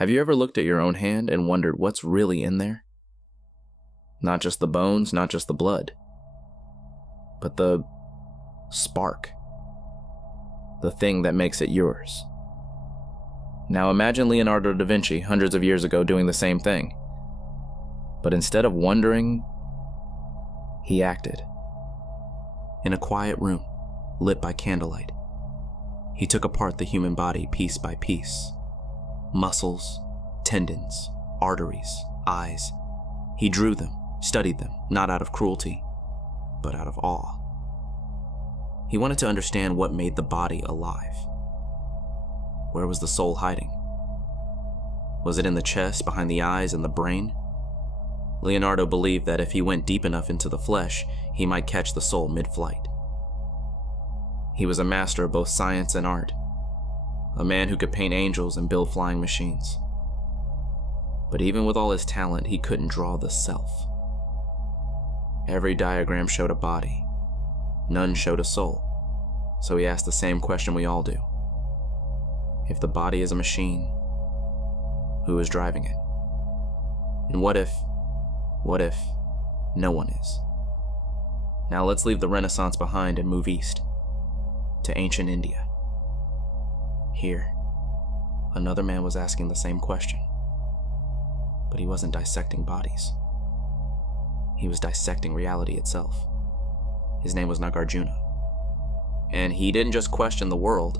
Have you ever looked at your own hand and wondered what's really in there? Not just the bones, not just the blood, but the spark. The thing that makes it yours. Now imagine Leonardo da Vinci hundreds of years ago doing the same thing. But instead of wondering, he acted. In a quiet room, lit by candlelight, he took apart the human body piece by piece. Muscles, tendons, arteries, eyes. He drew them, studied them, not out of cruelty, but out of awe. He wanted to understand what made the body alive. Where was the soul hiding? Was it in the chest, behind the eyes, and the brain? Leonardo believed that if he went deep enough into the flesh, he might catch the soul mid-flight. He was a master of both science and art, a man who could paint angels and build flying machines. But even with all his talent, he couldn't draw the self. Every diagram showed a body. None showed a soul. So he asked the same question we all do. If the body is a machine, who is driving it? And what if no one is? Now let's leave the Renaissance behind and move east, to ancient India. Here, another man was asking the same question. But he wasn't dissecting bodies. He was dissecting reality itself. His name was Nagarjuna. And he didn't just question the world,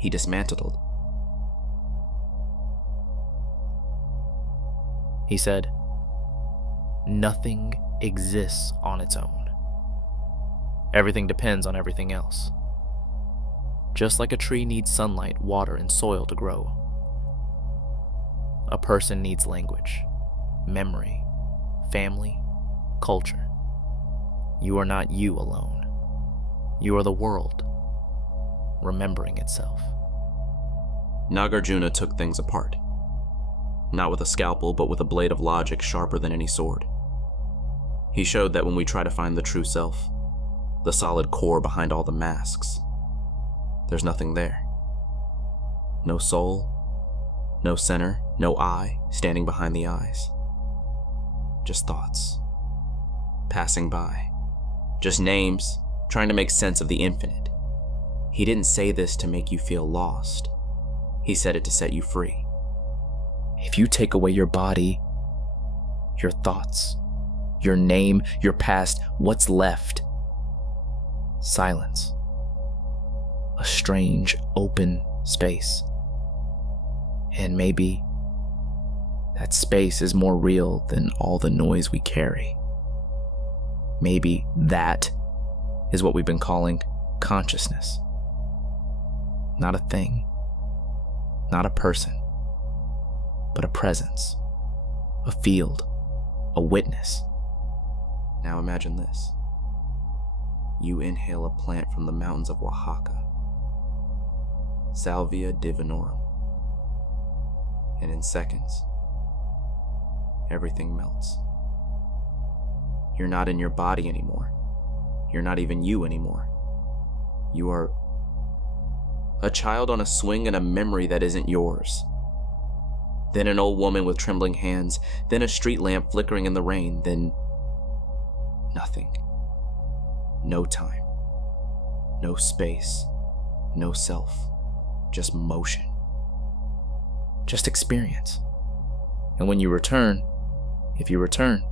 he dismantled it. He said, "Nothing exists on its own. Everything depends on everything else. Just like a tree needs sunlight, water, and soil to grow. A person needs language, memory, family, culture. You are not you alone. You are the world, remembering itself." Nagarjuna took things apart. Not with a scalpel, but with a blade of logic sharper than any sword. He showed that when we try to find the true self, the solid core behind all the masks, there's nothing there. No soul, no center, no I standing behind the eyes. Just thoughts, passing by. Just names, trying to make sense of the infinite. He didn't say this to make you feel lost. He said it to set you free. If you take away your body, your thoughts, your name, your past, what's left? Silence. A strange, open space. And maybe that space is more real than all the noise we carry. Maybe that is what we've been calling consciousness. Not a thing, not a person, but a presence, a field, a witness. Now imagine this. You inhale a plant from the mountains of Oaxaca, Salvia divinorum, and in seconds, everything melts. You're not in your body anymore. You're not even you anymore. You are a child on a swing in a memory that isn't yours. Then an old woman with trembling hands, then a street lamp flickering in the rain, then nothing. No time, no space, no self, just motion, just experience. And when you return, if you return,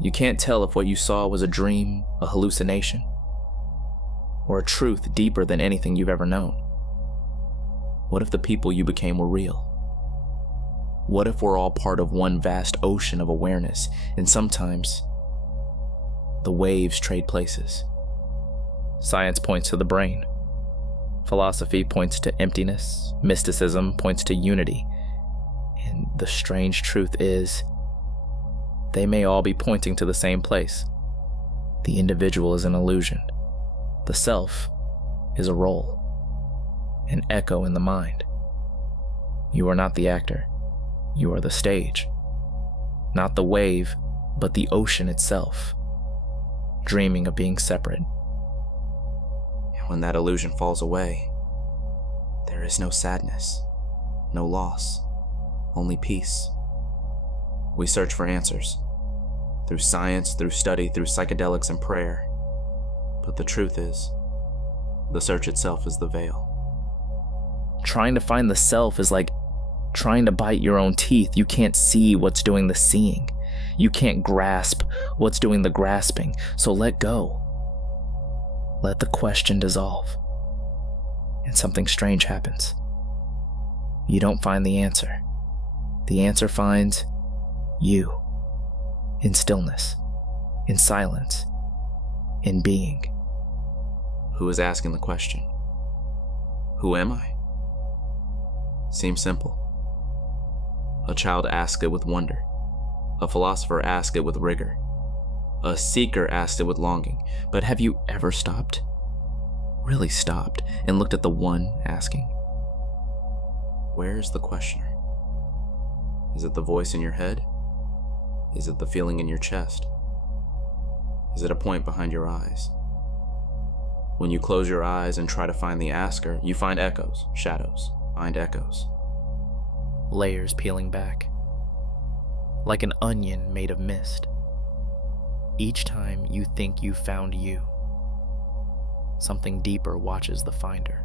you can't tell if what you saw was a dream, a hallucination, or a truth deeper than anything you've ever known. What if the people you became were real? What if we're all part of one vast ocean of awareness, and sometimes the waves trade places? Science points to the brain. Philosophy points to emptiness. Mysticism points to unity. And the strange truth is, they may all be pointing to the same place. The individual is an illusion. The self is a role, an echo in the mind. You are not the actor. You are the stage. Not the wave, but the ocean itself, dreaming of being separate. And when that illusion falls away, there is no sadness, no loss, only peace. We search for answers, through science, through study, through psychedelics and prayer. But the truth is, the search itself is the veil. Trying to find the self is like trying to bite your own teeth. You can't see what's doing the seeing. You can't grasp what's doing the grasping. So let go. Let the question dissolve. And something strange happens. You don't find the answer. The answer finds you. In stillness. In silence. In being. Who is asking the question? Who am I? Seems simple. A child asks it with wonder. A philosopher asks it with rigor. A seeker asks it with longing. But have you ever stopped? Really stopped and looked at the one asking? Where's the questioner? Is it the voice in your head? Is it the feeling in your chest? Is it a point behind your eyes? When you close your eyes and try to find the asker, you find echoes, shadows, find echoes. Layers peeling back, like an onion made of mist. Each time you think you found you, something deeper watches the finder.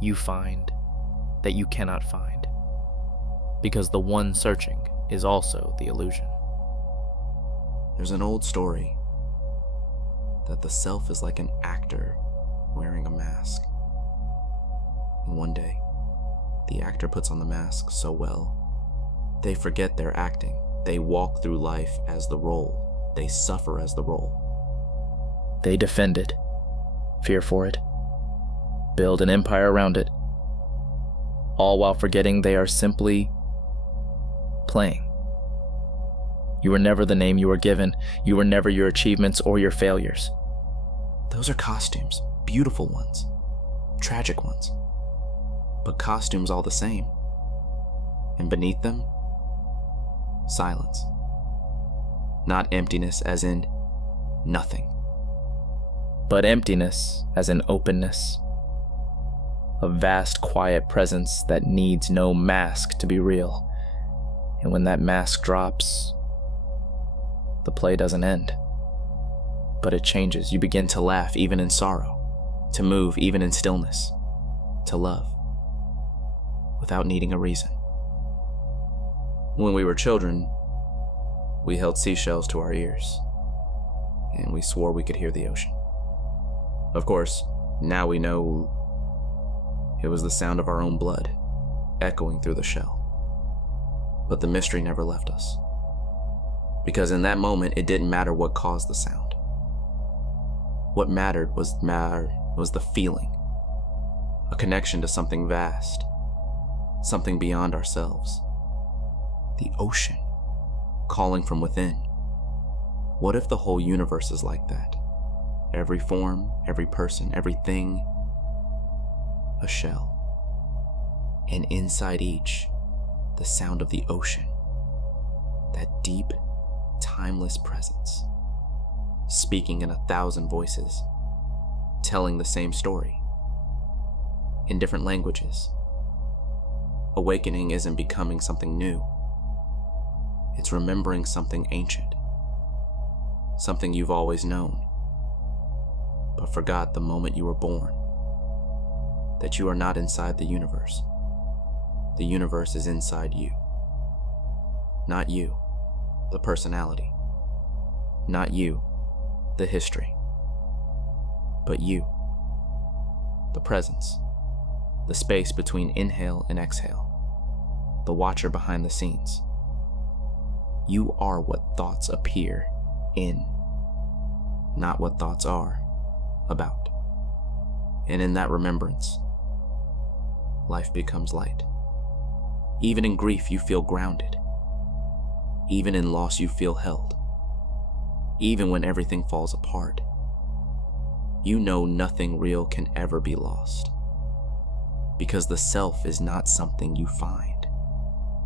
You find that you cannot find, because the one searching is also the illusion. There's an old story that the self is like an actor wearing a mask. And one day, the actor puts on the mask so well, they forget they're acting. They walk through life as the role. They suffer as the role. They defend it, fear for it, build an empire around it, all while forgetting they are simply playing. You were never the name you were given. You were never your achievements or your failures. Those are costumes, beautiful ones, tragic ones, but costumes all the same. And beneath them, silence. Not emptiness as in nothing, but emptiness as in openness. A vast, quiet presence that needs no mask to be real. And when that mask drops, the play doesn't end, but it changes. You begin to laugh even in sorrow, to move even in stillness, to love without needing a reason. When we were children, we held seashells to our ears, and we swore we could hear the ocean. Of course, now we know it was the sound of our own blood echoing through the shell. But the mystery never left us. Because in that moment, it didn't matter what caused the sound. What mattered was the feeling, a connection to something vast, something beyond ourselves. The ocean, calling from within. What if the whole universe is like that? Every form, every person, everything, a shell. And inside each, the sound of the ocean, that deep, timeless presence, speaking in 1,000 voices, telling the same story, in different languages. Awakening isn't becoming something new. It's remembering something ancient, something you've always known, but forgot the moment you were born, that you are not inside the universe. The universe is inside you. Not you, the personality. Not you, the history. But you, the presence, the space between inhale and exhale, the watcher behind the scenes. You are what thoughts appear in, not what thoughts are about. And in that remembrance, life becomes light. Even in grief, you feel grounded. Even in loss, you feel held. Even when everything falls apart, you know nothing real can ever be lost. Because the self is not something you find.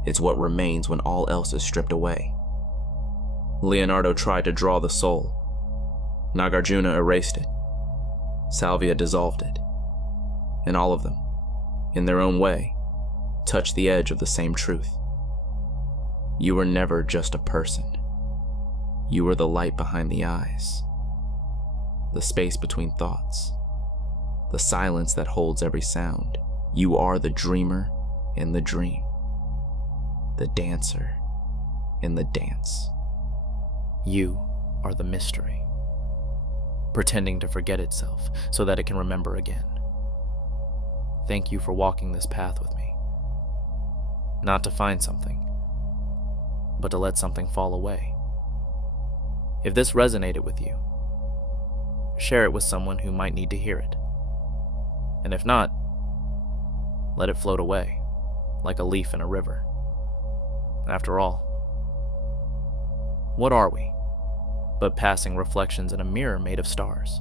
It's what remains when all else is stripped away. Leonardo tried to draw the soul. Nagarjuna erased it. Salvia dissolved it. And all of them, in their own way, touch the edge of the same truth. You were never just a person. You were the light behind the eyes, the space between thoughts, the silence that holds every sound. You are the dreamer in the dream, the dancer in the dance. You are the mystery, pretending to forget itself so that it can remember again. Thank you for walking this path with me. Not to find something, but to let something fall away. If this resonated with you, share it with someone who might need to hear it. And if not, let it float away, like a leaf in a river. After all, what are we but passing reflections in a mirror made of stars?